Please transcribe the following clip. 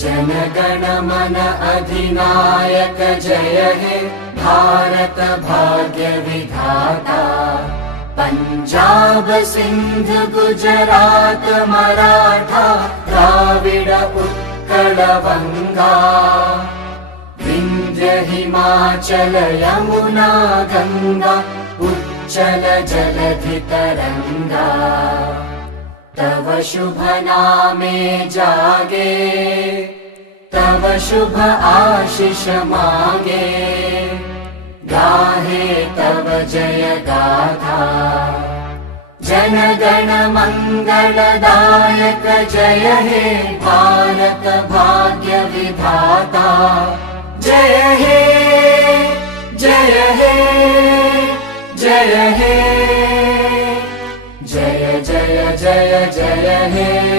जनगण मन अधिनायक जय हे भारत भाग्य विधाता। पंजाब सिंध गुजरात मराठा द्राविड उत्कल वंगा। विंध्य हिमाचल यमुना गंगा उच्चल जलधि तरंगा। तव शुभ नामे जागे तव शुभ आशीष मांगे। गाहे तव जय गाथा जनगण मंगलदायक जय हे भारत भाग्य विधाता। जय हे जय हे जय हे जय जय जय जय हे।